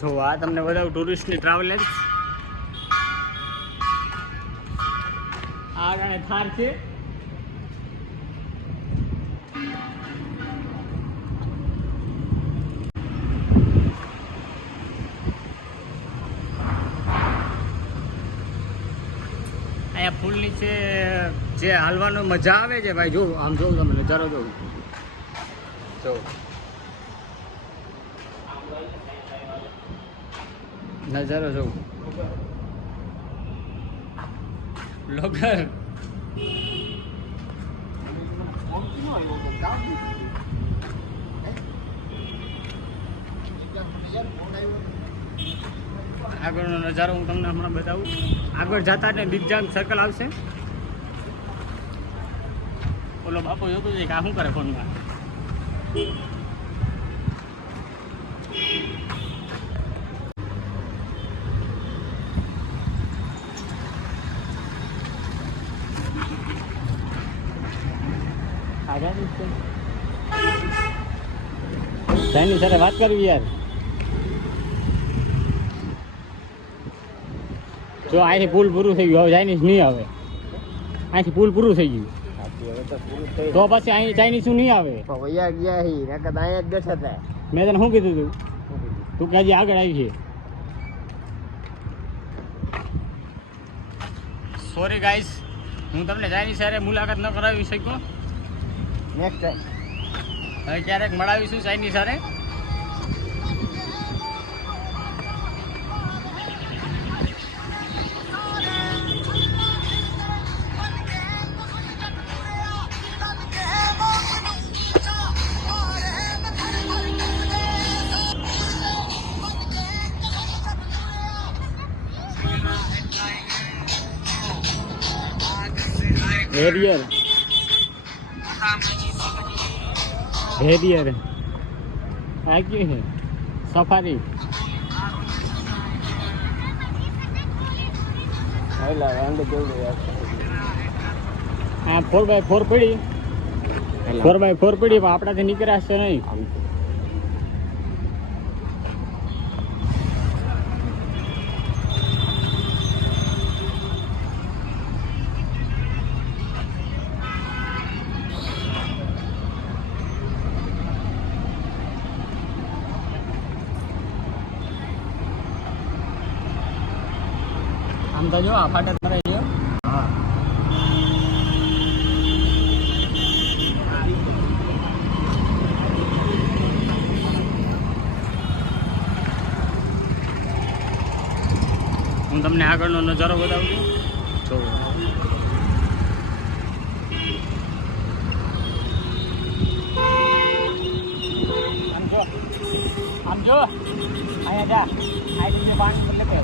જો આ તમને બતાવું ટુરિસ્ટની ટ્રાવેલર્સ. આ ગાણે થાર છે. અહીંયા ફૂલ નીચે જે હાલવાનો મજા આવે છે ભાઈ. જો આમ જોઉં તમે નજારો જોઉં. જો નજારો જોઉં. બ્લોગર આગળનો નજારો હું તમને હમણાં બતાવું. આગળ જતા ને બિગજામ સર્કલ આવશે. ઓલો બાપુ જોતું છે કે આ શું કરે ફોનમાં. ચાઇનીઝ સાથે વાત કરવી યાર. જો અહીંથી પુલ પૂરું થઈ ગયું. હવે ચાઇનીઝ નહીં આવે. અહીંથી પુલ પૂરું થઈ ગયું તો પછી અહીં ચાઇનીઝ શું નહીં આવે. મેં તને શું કીધું તું કે હજી આગળ આવી છે. સોરી ગાઈસ, હું તમને ચાઇનીઝ સાથે મુલાકાત ન કરાવી શક્યો. નેક્સ્ટ ટાઈમ હવે ક્યારેક મળાવીશું ચાઇનીઝ સાથે. हेरियर हेरियर आ क्यों है सफारी. हाँ 4x4 पड़ी. 4x4 पड़ी પણ આપણાથી નીકળાશે નહીં. આમ તો જો આ ફાટક કરે છે. હા હું તમને આગળનો નજારો બતાવું છું. જો આમ જો અહીંયા જા. આ પાણી લગે.